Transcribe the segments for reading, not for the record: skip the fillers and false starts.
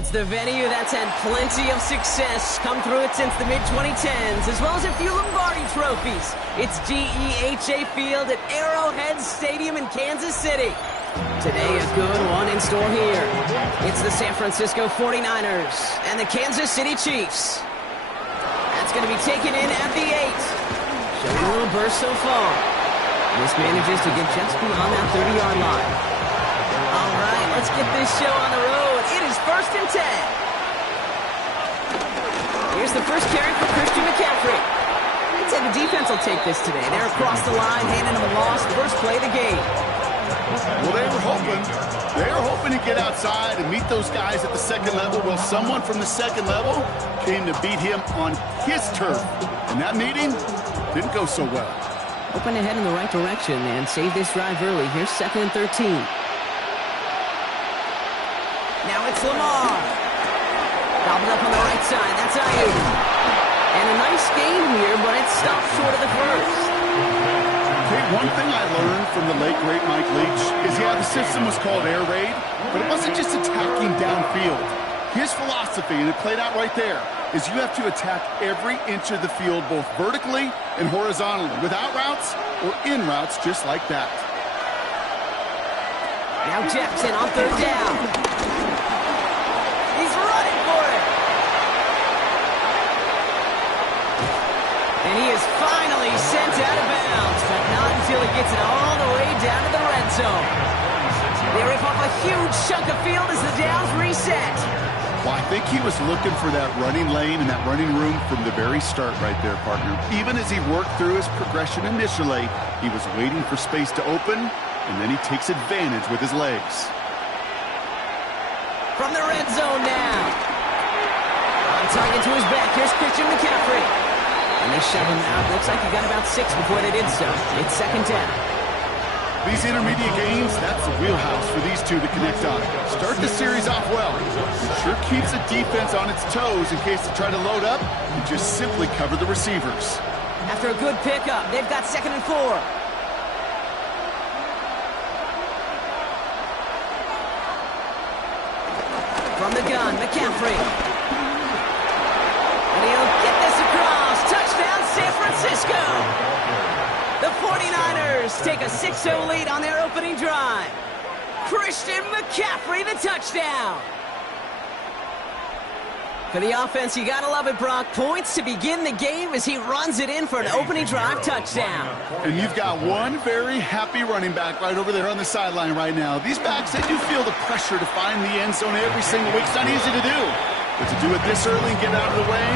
It's the venue that's had plenty of success come through it since the mid-2010s, as well as a few Lombardi trophies. It's GEHA Field at Arrowhead Stadium in Kansas City. Today, a good one in store here. It's the San Francisco 49ers and the Kansas City Chiefs. That's going to be taken in at the 8. Showing a little burst so far. This manages to get just beyond that 30-yard line. All right, let's get this show on the road. It is 1st and 10. Here's the first carry for Christian McCaffrey. I'd say the defense will take this today. They're across the line, handing them a loss. First play of the game. Well, they were hoping to get outside and meet those guys at the second level. Well, someone from the second level came to beat him on his turf. And that meeting didn't go so well. Hoping to head in the right direction and save this drive early. Here's 2nd and 13. Now it's Lamar. Gobbled up on the right side. That's Ayuk. And a nice game here, but it stopped short of the first. Okay, one thing I learned from the late, great Mike Leach is, the system was called air raid, but it wasn't just attacking downfield. His philosophy, and it played out right there, is you have to attack every inch of the field, both vertically and horizontally, without routes or in routes, just like that. Now Jackson on 3rd down. He's running for it. And he is finally sent out of bounds, but not until he gets it all the way down to the red zone. They rip off a huge chunk of field as the downs reset. Well, I think he was looking for that running lane and that running room from the very start right there, partner. Even as he worked through his progression initially, he was waiting for space to open, and then he takes advantage with his legs. From the red zone now. On target to his back, here's Christian McCaffrey. And they shove him out. Looks like he got about 6 before they did so. It's 2nd down. These intermediate games, that's the wheelhouse for these two to connect on. Start the series off well. It sure keeps the defense on its toes in case they try to load up and just simply cover the receivers. After a good pickup, they've got 2nd and 4. From the gun, McCaffrey. And he'll get this across. Touchdown, San Francisco. The 49ers take a 6-0 lead on their opening drive. Christian McCaffrey, the touchdown. For the offense, you gotta love it, Brock. Points to begin the game as he runs it in for an opening drive touchdown. And you've got one very happy running back right over there on the sideline right now. These backs, they do feel the pressure to find the end zone every single week. It's not easy to do. But to do it this early and get out of the way,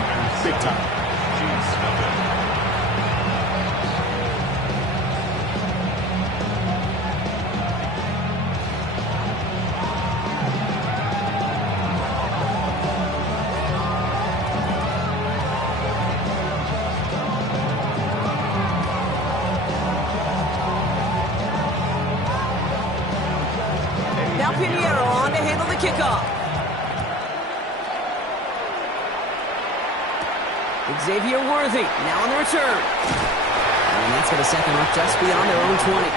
big time. Xavier Worthy, now on the return. And that's going to set them up just beyond their own 20.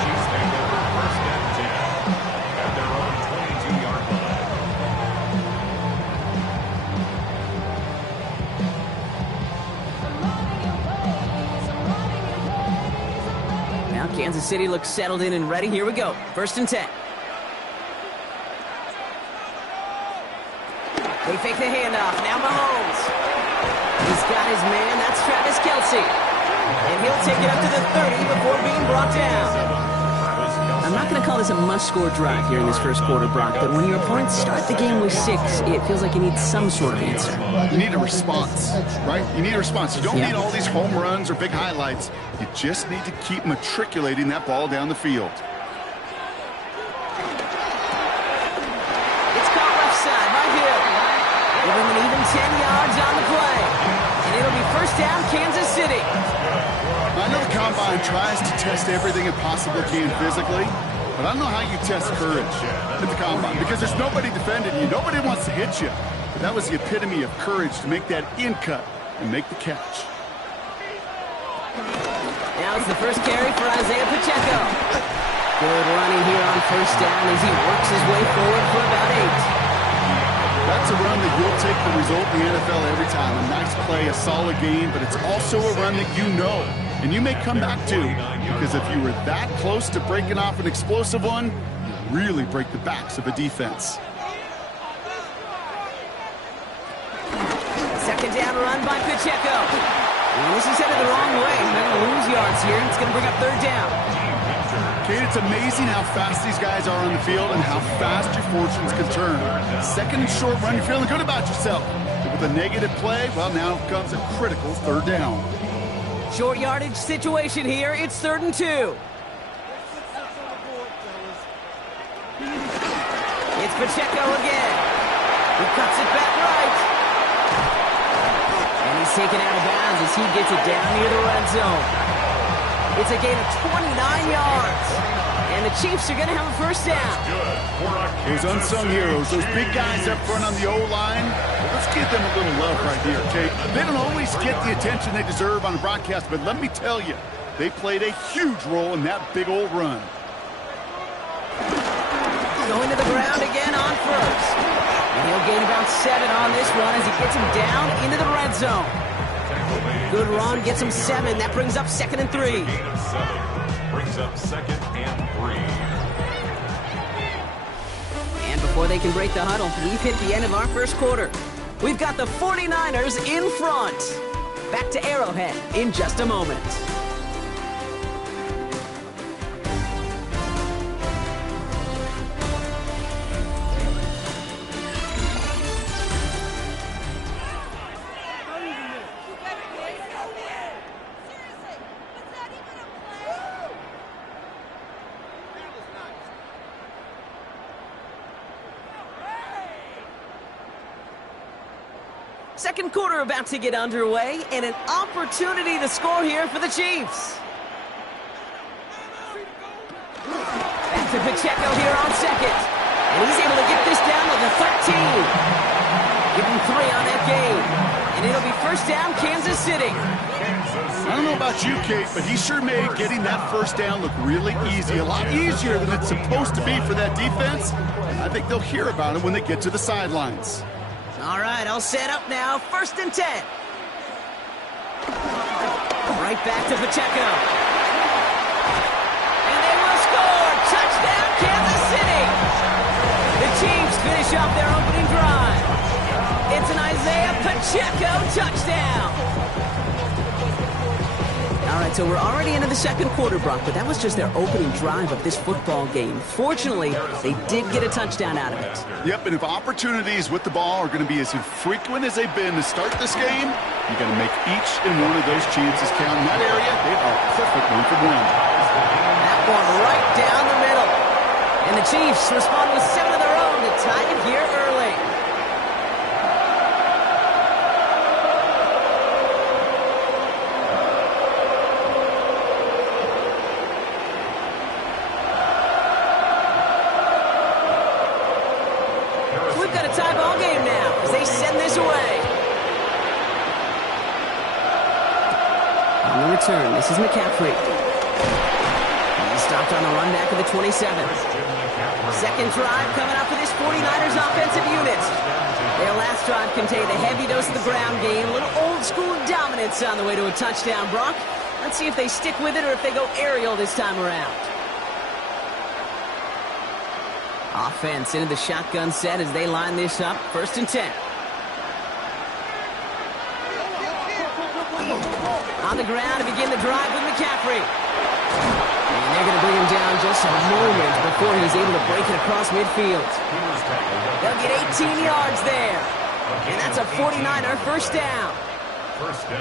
Chiefs make over 1st and 10 at their own 22-yard line. Now Kansas City looks settled in and ready. Here we go. 1st and 10. They fake the handoff. Now Mahomes. He's got his man. That's Travis Kelce. And he'll take it up to the 30 before being brought down. I'm not going to call this a must-score drive here in this first quarter, Brock, but when your opponents start the game with 6, it feels like you need some sort of answer. You need a response, right? You need a response. You don't need all these home runs or big highlights. You just need to keep matriculating that ball down the field. Give him an even 10 yards on the play. And it'll be 1st down, Kansas City. I know the Combine tries to test everything it possibly can physically, but I don't know how you test courage at the Combine because there's nobody defending you. Nobody wants to hit you. But that was the epitome of courage to make that in cut and make the catch. Now it's the first carry for Isaiah Pacheco. Good running here on first down as he works his way forward for about 8. That's a run that you'll take the result in the NFL every time. A nice play, a solid game, but it's also a run that you know, and you may come back to, because if you were that close to breaking off an explosive one, you really break the backs of a defense. Second down run by Pacheco. And this is headed the wrong way. They're going to lose yards here, and it's going to bring up third down. Kate, it's amazing how fast these guys are on the field and how fast your fortunes can turn. Second and short run, you're feeling good about yourself. But with a negative play, well, now comes a critical third down. Short yardage situation here. It's 3rd and 2. It's Pacheco again. He cuts it back right. And he's taken out of bounds as he gets it down near the red zone. It's a gain of 29 yards. And the Chiefs are going to have a first down. Those unsung heroes, those big guys up front on the O-line, let's give them a little love right here, okay? They don't always get the attention they deserve on the broadcast, but let me tell you, they played a huge role in that big old run. Going to the ground again on first. And he'll gain about 7 on this one as he gets him down into the red zone. Good run, gets him 7. That brings up 2nd and 3. Gain of 7. Brings up 2nd and 3. And before they can break the huddle, we've hit the end of our first quarter. We've got the 49ers in front. Back to Arrowhead in just a moment. Second quarter about to get underway, and an opportunity to score here for the Chiefs. Back to Pacheco here on second. And he's able to get this down to the 13. Give him 3 on that game. And it'll be first down, Kansas City. I don't know about you, Kate, but he sure made getting that first down look really easy. A lot easier than it's supposed to be for that defense. I think they'll hear about it when they get to the sidelines. All right, I'll set up now. 1st and 10. Right back to Pacheco. And they will score. Touchdown, Kansas City. The Chiefs finish off their opening drive. It's an Isaiah Pacheco touchdown. All right, so we're already into the second quarter, Brock, but that was just their opening drive of this football game. Fortunately, they did get a touchdown out of it. Yep, and if opportunities with the ball are going to be as infrequent as they've been to start this game, you got to make each and one of those chances count. In that area, they are a perfect one for one. That one right down the middle. And the Chiefs respond with 7 of their own to tie it here early. Return. This is McCaffrey. He's stopped on the run back of the 27. Second drive coming up for this 49ers offensive unit. Their last drive contained a heavy dose of the ground game, a little old-school dominance on the way to a touchdown, Brock. Let's see if they stick with it or if they go aerial this time around. Offense into the shotgun set as they line this up. 1st and 10. On the ground to begin the drive with McCaffrey. And they're going to bring him down just a moment before he's able to break it across midfield. They'll get 18 yards there. And that's a 49er first down.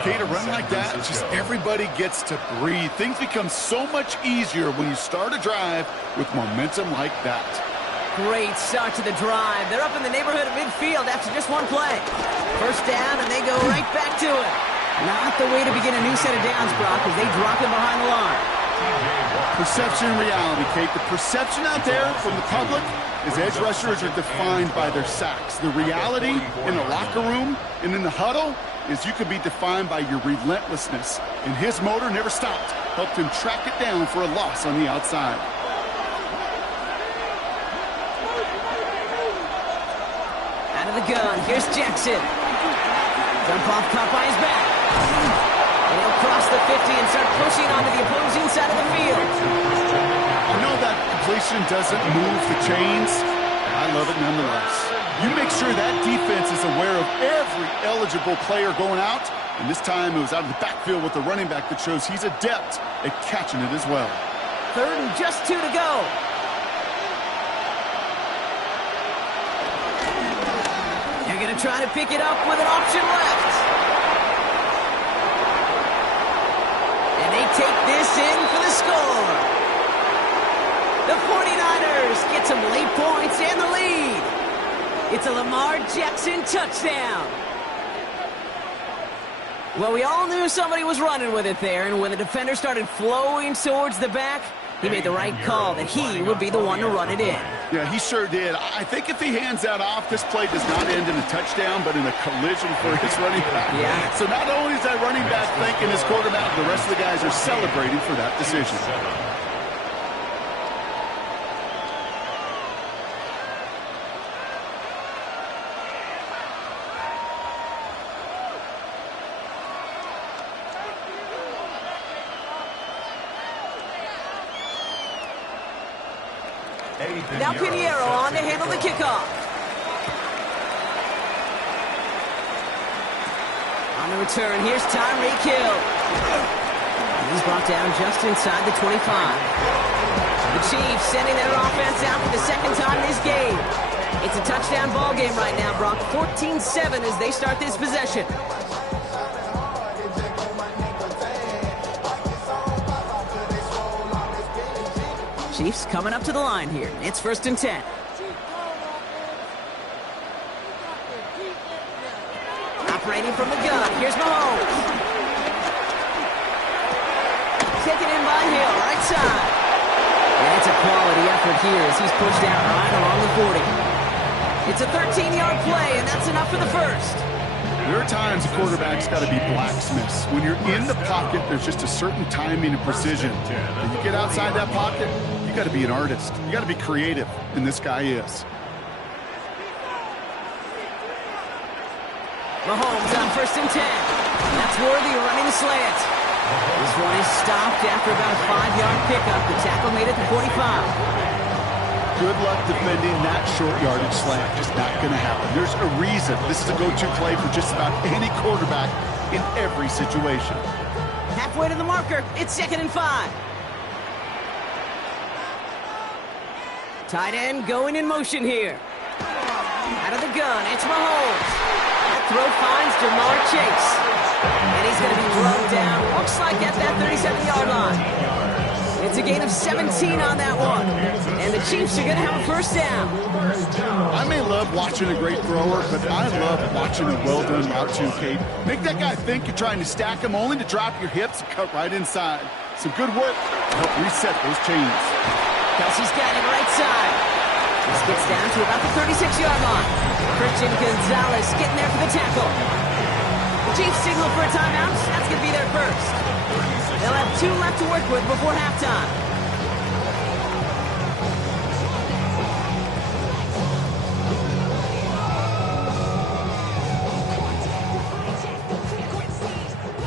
Kate, a run like that, just everybody gets to breathe. Things become so much easier when you start a drive with momentum like that. Great start to the drive. They're up in the neighborhood of midfield after just one play. First down, and they go right back to it. Not the way to begin a new set of downs, Brock, as they drop him behind the line. Perception and reality, Kate. The perception out there from the public is edge rushers are defined by their sacks. The reality in the locker room and in the huddle is you can be defined by your relentlessness. And his motor never stopped. Helped him track it down for a loss on the outside. of the gun. Here's Jackson. Dump off caught by his back. And he'll cross the 50 and start pushing onto the opposing side of the field. I know that completion doesn't move the chains. I love it nonetheless. You make sure that defense is aware of every eligible player going out. And this time it was out of the backfield with the running back that shows he's adept at catching it as well. 3rd and just 2 to go. They're going to try to pick it up with an option left. And they take this in for the score. The 49ers get some late points and the lead. It's a Lamar Jackson touchdown. Well, we all knew somebody was running with it there, and when the defender started flowing towards the back, he made the right call that he would be the one to run it in. Yeah, he sure did. I think if he hands that off, this play does not end in a touchdown, but in a collision for his running back. Yeah. So not only is that running back thanking his quarterback, the rest of the guys are celebrating for that decision. Now Pinheiro on to handle the kickoff. On the return, here's Tyreek Hill. He's brought down just inside the 25. The Chiefs sending their offense out for the 2nd time this game. It's a touchdown ball game right now, Brock. 14-7 as they start this possession. Chiefs coming up to the line here. It's 1st and 10. Operating from the gun. Here's Mahomes. Taken in by Hill, right side. And it's a quality effort here as he's pushed out right along the 40. It's a 13-yard play, and that's enough for the first. There are times a quarterback's got to be blacksmiths. When you're in the pocket, there's just a certain timing and precision. When you get outside that pocket, you got to be an artist. You got to be creative, and this guy is. Mahomes on 1st and 10. That's Worthy running the slant. This one is stopped after about a 5-yard pickup. The tackle made it to 45. Good luck defending that short yardage slant. Just not going to happen. There's a reason this is a go-to play for just about any quarterback in every situation. Halfway to the marker. It's 2nd and 5. Tight end going in motion here. Out of the gun, it's Mahomes. That throw finds Jamar Chase. And he's going to be drugged down. Looks like at that 37-yard line. It's a gain of 17 on that one. And the Chiefs are going to have a 1st down. I may love watching a great thrower, but I love watching a well-done route too, Kate. Make that guy think you're trying to stack him only to drop your hips and cut right inside. Some good work to help reset those chains. Kelsey's got it right side. This gets down to about the 36-yard line. Christian Gonzalez getting there for the tackle. The Chiefs signal for a timeout. That's going to be their first. They'll have 2 left to work with before halftime.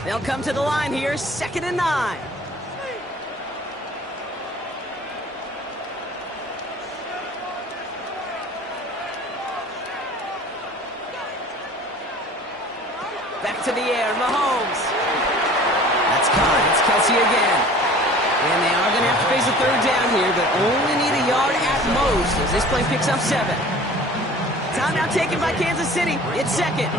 They'll come to the line here, 2nd and 9. Back to the air, Mahomes. That's caught. It's Kelsey again. And they are going to have to face a 3rd down here, but only need a yard at most as this play picks up 7. Timeout taken by Kansas City. It's 2nd.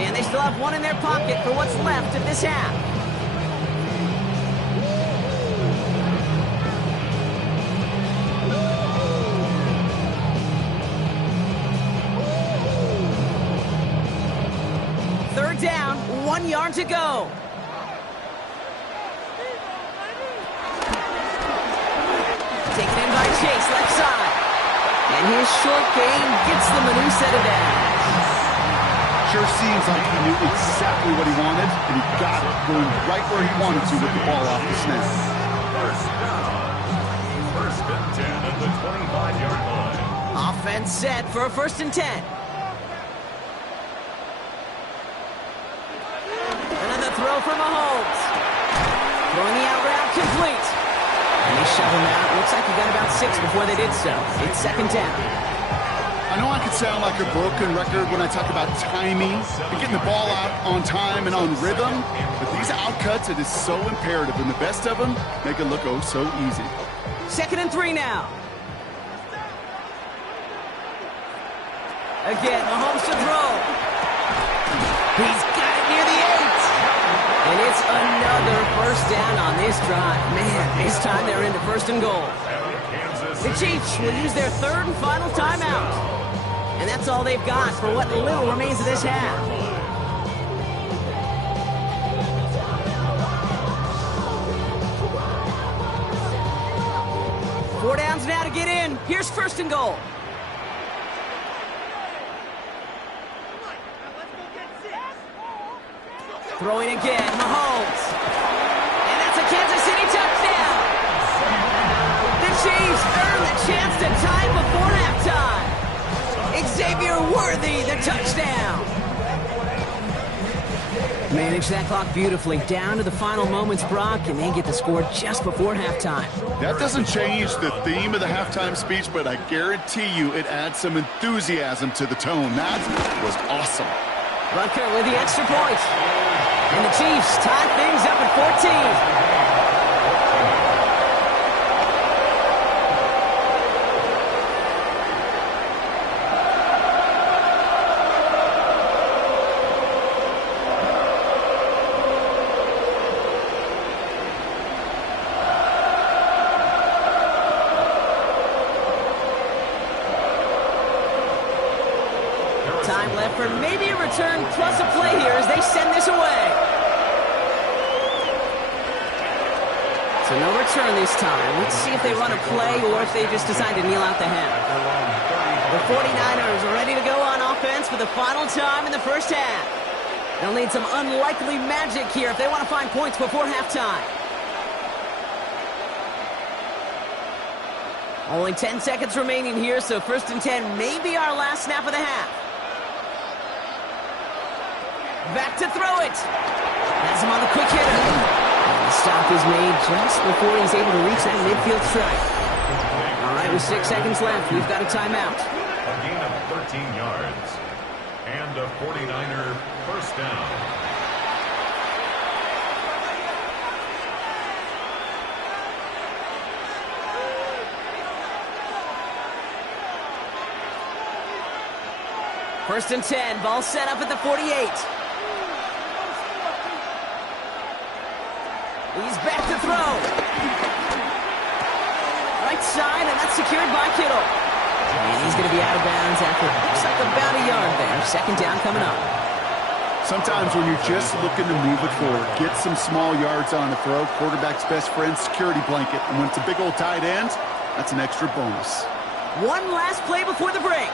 And they still have 1 in their pocket for what's left of this half. Third down, 1 yard to go. Taken in by Chase, left side. And his short gain gets them a new set of downs. Sure seems like he knew exactly what he wanted, and he got it, going right where he wanted to with the ball off the snap. 1st and 10 at the 25-yard line. Offense set for a 1st and 10. throw for Mahomes. Throwing the out route complete. And they shove him out. Looks like he got about 6 before they did so. It's second down. I know I could sound like a broken record when I talk about timing and getting the ball out on time and on rhythm, but these outcuts, it is so imperative, and the best of them make it look oh so easy. 2nd and 3 now. Again, Mahomes to throw. He's got it near the 8. And it's another first down on this drive. Man, this time they're into 1st and goal. The Chiefs will use their 3rd and final timeout. And that's all they've got for what little remains of this half. Four downs now to get in. Here's 1st and goal. Throwing again, Mahomes. And that's a Kansas City touchdown. The Chiefs earn the chance to tie it before halftime. Xavier Worthy, the touchdown. Manage that clock beautifully. Down to the final moments, Brock, and they get the score just before halftime. That doesn't change the theme of the halftime speech, but I guarantee you it adds some enthusiasm to the tone. That was awesome. Butker with the extra point. And the Chiefs tie things up at 14. Time left for maybe a return plus a play here as they send this away. So no return this time. Let's see if they run a play or if they just decide to kneel out the half. The 49ers are ready to go on offense for the final time in the first half. They'll need some unlikely magic here if they want to find points before halftime. Only 10 seconds remaining here, so 1st and 10 may be our last snap of the half. Back to throw it. Has him on the quick hitter. And the stop is made just before he's able to reach that midfield strike. All right, with 6 seconds left, we've got a timeout. A gain of 13 yards. And a 49er first down. First and 10, ball set up at the 48. He's back to throw. Right side, and that's secured by Kittle. And he's going to be out of bounds after looks like about a yard there. Second down coming up. Sometimes when you're just looking to move it forward, get some small yards on the throw, quarterback's best friend, security blanket. And when it's a big old tight end, that's an extra bonus. One last play before the break.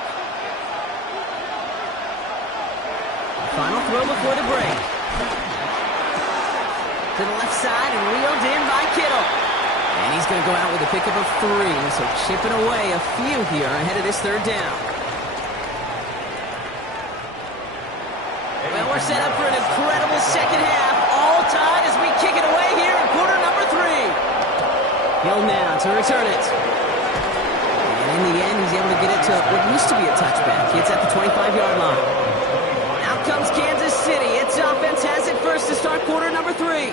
Final throw before the break. To the left side and reeled in by Kittle. And he's going to go out with a pickup of 3, so chipping away a few here ahead of this 3rd down. Well, we're set up for an incredible second half. All tied as we kick it away here in quarter number 3. Hill now to return it. And in the end, he's able to get it to what used to be a touchback. It's at the 25-yard line. Out comes Kansas City. Its offense has it first to start quarter number 3.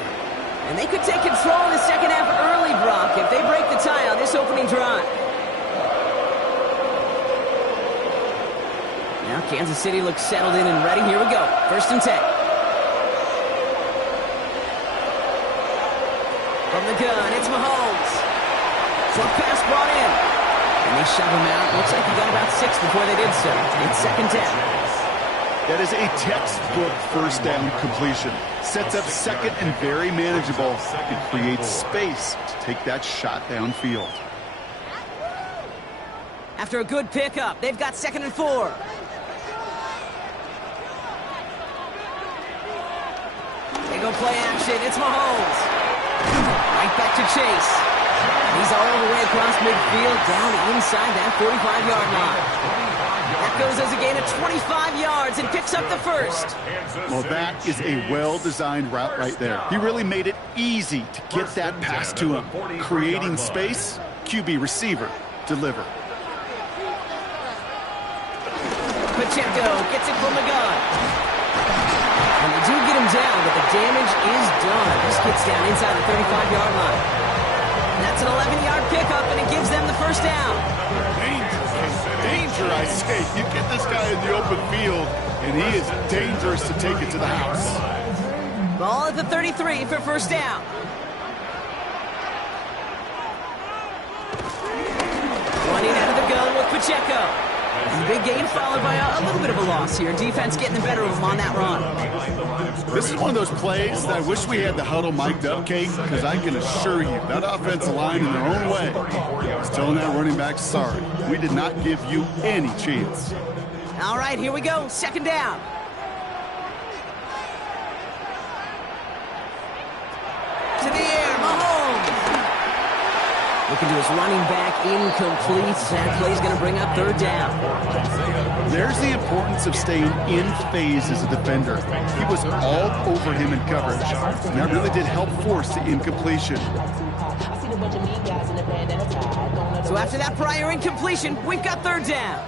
And they could take control in the second half early, Brock, if they break the tie on this opening drive. Now Kansas City looks settled in and ready. Here we go. 1st and 10. From the gun, it's Mahomes. Short pass brought in. And they shove him out. Looks like he got about 6 before they did so. It's 2nd down. That is a textbook first down completion. Sets up second and very manageable. It creates space to take that shot downfield. After a good pickup, they've got 2nd and 4. They go play action. It's Mahomes. Right back to Chase. He's all the way across midfield, down inside that 45-yard line. That Pacheco's has a gain of 25 yards and picks up the first. Well, that is a well-designed route right there. He really made it easy to get that pass to him. Creating space, QB receiver, deliver. Pacheco gets it from the gun. And they do get him down, but the damage is done. This gets down inside the 35-yard line. And that's an 11-yard pickup, and it gives them the first down. Danger, I say. You get this guy in the open field, and he is dangerous to take it to the house. Ball at the 33 for first down. Running out of the gun with Pacheco. And big gain followed by a little bit of a loss here. Defense getting the better of him on that run. This is one of those plays that I wish we had the huddle mic'd up, Kate, because I can assure you that offensive line in their own way is telling that running back, sorry, we did not give you any chance. All right, here we go. Second down. To the air, Mahomes. Looking to his running back, incomplete. That play's going to bring up third down. There's the importance of staying in phase as a defender. He was all over him in coverage, and that really did help force the incompletion. So after that prior incompletion, we've got third down.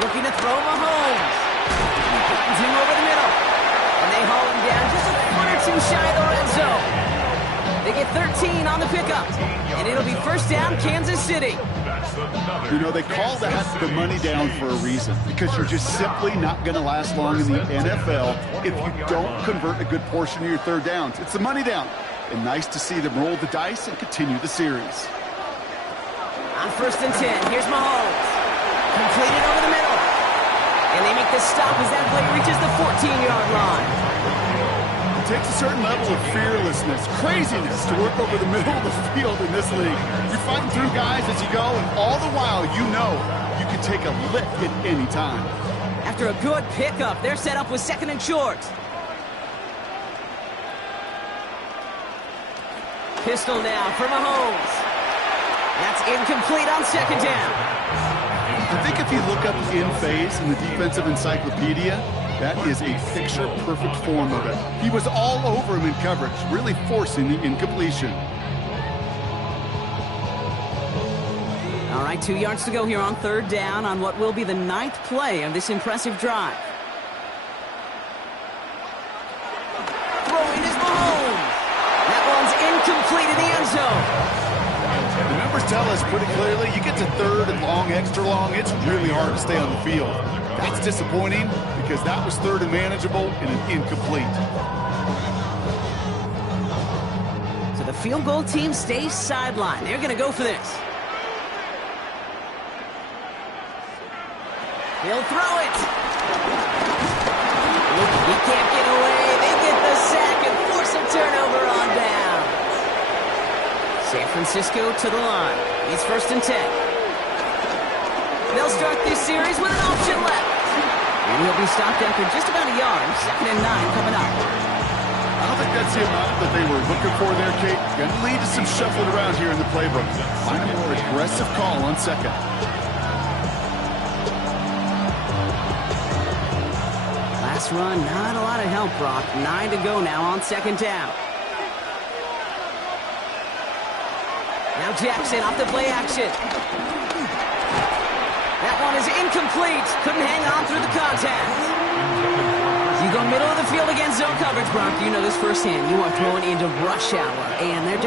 Looking to throw Mahomes. He him over the middle. And they haul him down just a foot or two shy of the red zone. They get 13 on the pickup. And it'll be first down, Kansas City. You know, they call that the money down for a reason, because you're just simply not going to last long in the NFL if you don't convert a good portion of your third downs. It's the money down. And nice to see them roll the dice and continue the series. On first and 10, here's Mahomes. Completed over the middle. And they make the stop as that play reaches the 14-yard line. It takes a certain level of fearlessness, craziness to work over the middle of the field in this league. You're fighting through guys as you go, and all the while you know you can take a lick at any time. After a good pickup, they're set up with second and short. Pistol now for Mahomes. That's incomplete on second down. I think if you look up in phase in the defensive encyclopedia, that is a picture-perfect form of it. He was all over him in coverage, really forcing the incompletion. All right, 2 yards to go here on third down on what will be the 9th play of this impressive drive. Throwing is Mahomes. That one's incomplete in the end zone. The numbers tell us pretty clearly, you get to third and long, extra long, it's really hard to stay on the field. That's disappointing because that was third and manageable and an incomplete. So the field goal team stays sidelined. They're going to go for this. He'll throw it. He can't get away. They get the sack and force a turnover on down. San Francisco to the line. It's first and 10. They'll start this series with an option left. And he'll be stopped after just about a yard. Second and 9 coming up. I don't think that's the amount that they were looking for there, Kate. Going to lead to some shuffling around here in the playbook. Find a more aggressive call on second. Last run, not a lot of help, Brock. 9 to go now on second down. Now Jackson off the play action. That one is incomplete. Couldn't hang on through the contact. You go middle of the field against zone coverage, Brock. You know this firsthand. You are throwing into rush hour, and there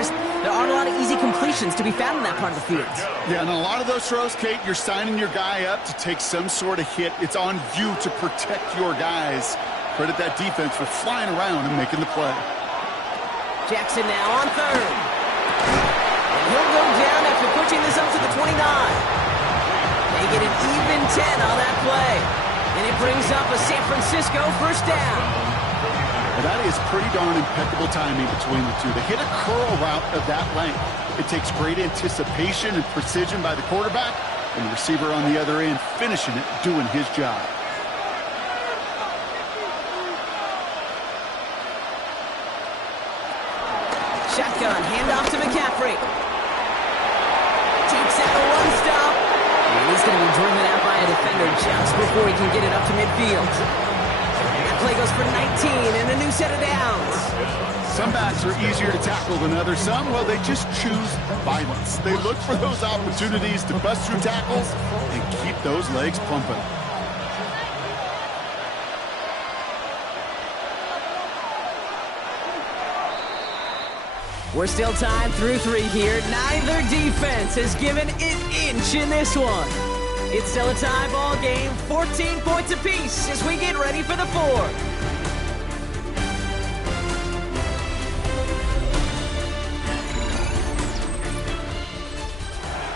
aren't a lot of easy completions to be found in that part of the field. Yeah, and a lot of those throws, Kate, you're signing your guy up to take some sort of hit. It's on you to protect your guys. Credit that defense for flying around and making the play. Jackson now on third. He'll go down after pushing this up to the 29. They get an even 10 on that play. And it brings up a San Francisco first down. Well, that is pretty darn impeccable timing between the two. They hit a curl route of that length. It takes great anticipation and precision by the quarterback, and the receiver on the other end finishing it, doing his job. Shotgun, handoff to McCaffrey. defender just before he can get it up to midfield. That play goes for 19 and a new set of downs. Some backs are easier to tackle than others. Some, well, they just choose violence. They look for those opportunities to bust through tackles and keep those legs pumping. We're still tied through 3 here. Neither defense has given an inch in this one. It's still a tie ball game, 14 points apiece as we get ready for the 4th.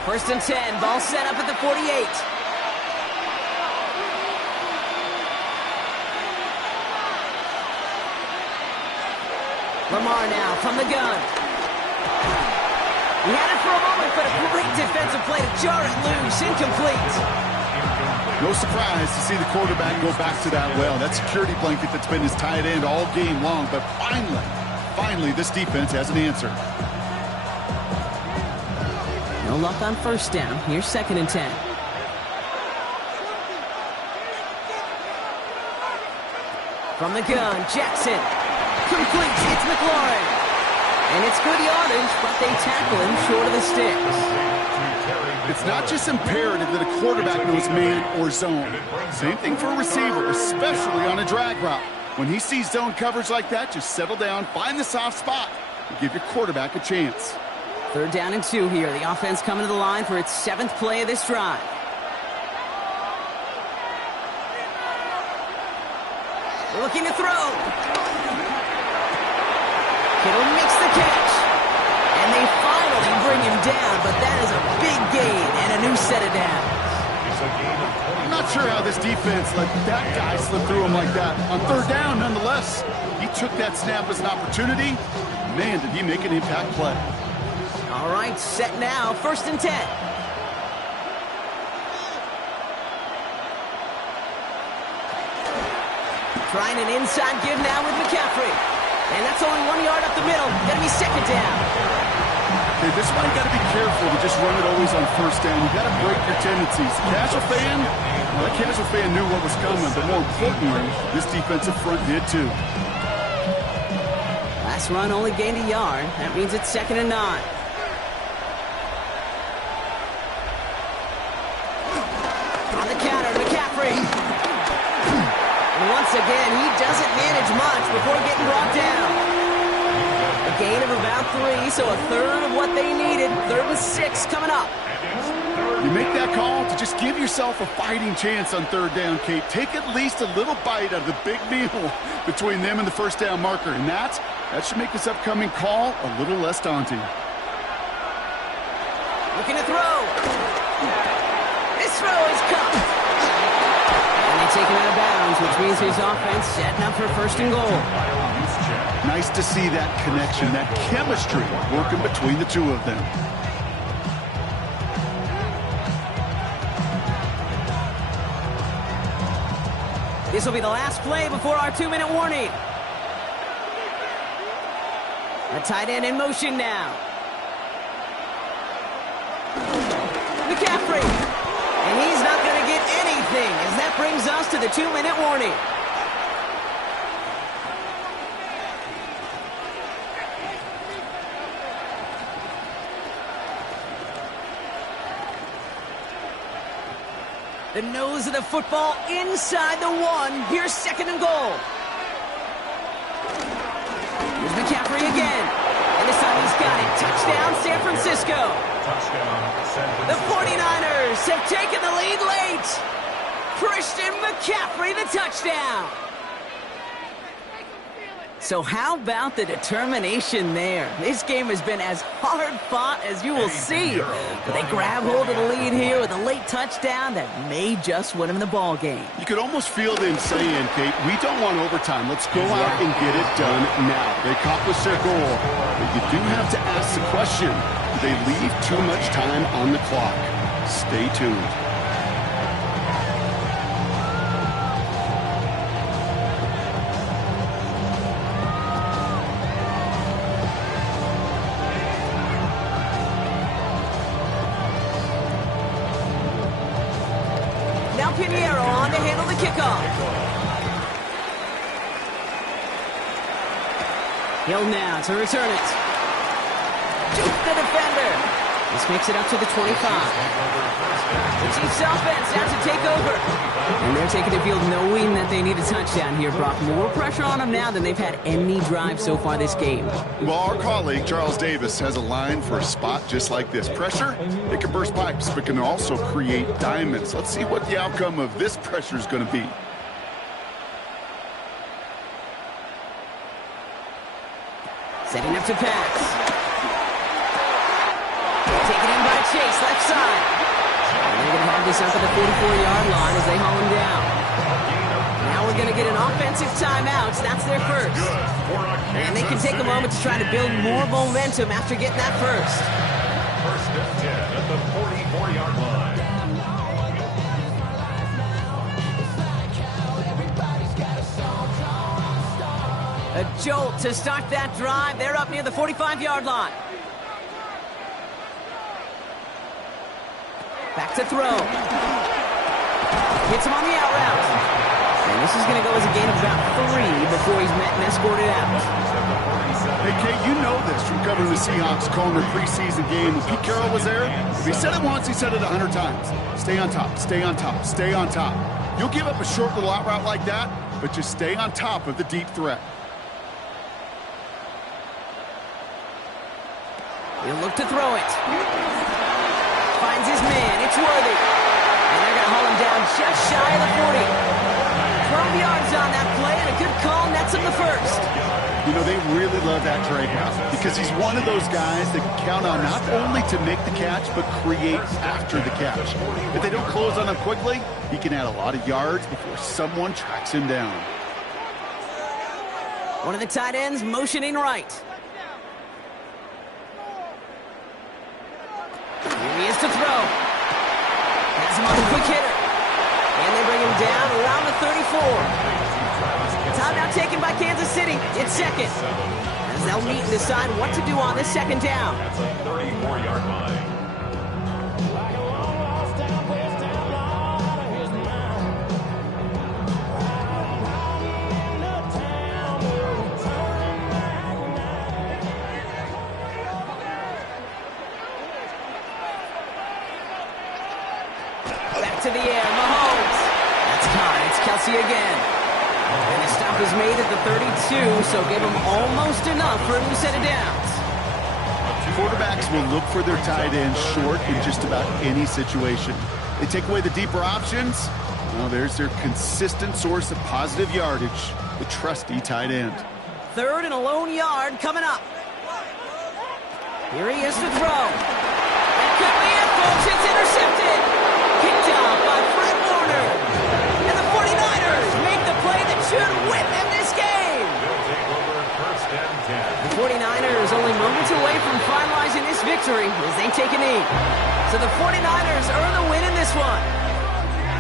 First and 10, ball set up at the 48. Lamar now from the gun. He had it for a moment, but a great defensive play to jar it loose. Incomplete. No surprise to see the quarterback go back to that well. That security blanket that's been his tight end all game long. But finally, this defense has an answer. No luck on first down. Here's 2nd and 10. From the gun, Jackson. Completes. It's McLaurin. And it's good yardage, but they tackle him short of the sticks. It's not just imperative that a quarterback knows man or zone. Same thing for a receiver, especially on a drag route. When he sees zone coverage like that, just settle down, find the soft spot, and give your quarterback a chance. 3rd down and 2 here. The offense coming to the line for its 7th play of this drive. Looking to throw. Kittle makes the catch. And they finally bring him down, but that is a big gain and a new set of downs. I'm not sure how this defense let that guy slip through him like that. On 3rd down, nonetheless, he took that snap as an opportunity. Man, did he make an impact play. All right, set now, 1st and 10. Trying an inside give now with McCaffrey. And that's only 1 yard up the middle. Gonna be 2nd down. Okay, this is why you gotta be careful to just run it always on 1st down. You gotta break your tendencies. Casual fan, well, that casual fan knew what was coming, but more importantly, this defensive front did too. Last run only gained a yard. That means it's 2nd and 9. On the counter, McCaffrey. And once again, he doesn't manage much before getting brought down. A gain of about 3, so a third of what they needed. 3rd and 6 coming up. You make that call to just give yourself a fighting chance on 3rd down, Kate. Take at least a little bite out of the big meal between them and the 1st down marker. And that should make this upcoming call a little less daunting. Looking to throw. This throw is caught. And they take him out of bounds, which means his offense setting up for 1st and goal. Nice to see that connection, that chemistry working between the two of them. This will be the last play before our 2-minute warning. A tight end in motion now. McCaffrey. And he's not going to get anything as that brings us to the 2-minute warning. The nose of the football inside the 1. Here's 2nd and goal. Here's McCaffrey again. And this time he's got it. Touchdown, San Francisco. The 49ers have taken the lead late. Christian McCaffrey, the touchdown. So how about the determination there? This game has been as hard fought as you will see. But they grab hold of the lead here with a late touchdown that may just win them the ball game. You could almost feel them saying, Kate, we don't want overtime. Let's go out and get it done now. They accomplished their goal. But you do have to ask the question, do they leave too much time on the clock? Stay tuned. Pinheiro on to handle the kickoff. Hill now to return it. Juke the defender. This makes it up to the 25. The Chiefs offense out to take over. And they're taking the field knowing that they need a touchdown here, Brock. More pressure on them now than they've had any drive so far this game. Well, our colleague, Charles Davis, has a line for a spot just like this. Pressure, it can burst pipes, but can also create diamonds. Let's see what the outcome of this pressure is going to be. Setting up to pass. Taken in by Chase, left side. And they're going to have this up at the 44-yard line as they haul him down. Now we're going to get an offensive timeout. That's their first. And they can take a moment to try to build more momentum after getting that first. First and 10 at the 44-yard line. A jolt to start that drive. They're up near the 45-yard line. Back to throw. Hits him on the out route. And this is going to go as a gain of about 3 before he's met and escorted out. Hey, Kate, you know this from covering the Seahawks, calling their preseason game. When Pete Carroll was there, if he said it once, he said it 100 times. Stay on top, stay on top, stay on top. You'll give up a short little out route like that, but just stay on top of the deep threat. He'll look to throw it. Finds his man. It's Worthy. And they're going to haul him down just shy of the 40. 12 yards on that play, and a good call nets him the first. You know, they really love that Trey Brown because he's one of those guys that can count on not only to make the catch, but create after the catch. If they don't close on him quickly, he can add a lot of yards before someone tracks him down. One of the tight ends motioning right. Here he is to throw. Has him on a quick hitter. And they bring him down around the 34. Timeout taken by Kansas City. It's second. As they'll meet and decide what to do on this second down. That's a 34-yard line. To the air, Mahomes. That's caught. It's Kelsey again. And the stop is made at the 32, so give them almost enough for a new set of downs. Quarterbacks will look for their tight end short in just about any situation. They take away the deeper options. Well, there's their consistent source of positive yardage, the trusty tight end. Third and a lone yard coming up. Here he is to throw. That could be it, folks. It's intercepted. Picked off by Fred Warner. And the 49ers make the play that should win them this game. They'll take over first and 10. The 49ers only moments away from finalizing this victory as they take a knee. So the 49ers earn the win in this one.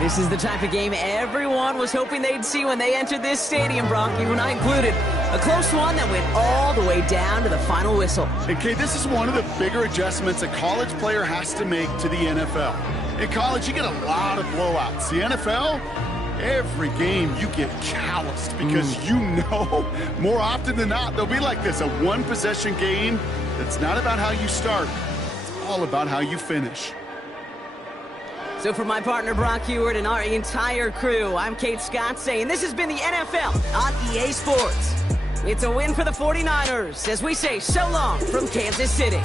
This is the type of game everyone was hoping they'd see when they entered this stadium, Brock, you and I included. A close one that went all the way down to the final whistle. Okay, this is one of the bigger adjustments a college player has to make to the NFL. In college, you get a lot of blowouts. The NFL, every game you get calloused because you know more often than not they'll be like this, a one-possession game that's not about how you start. It's all about how you finish. So for my partner Brock Huard and our entire crew, I'm Kate Scott saying this has been the NFL on EA Sports. It's a win for the 49ers as we say so long from Kansas City.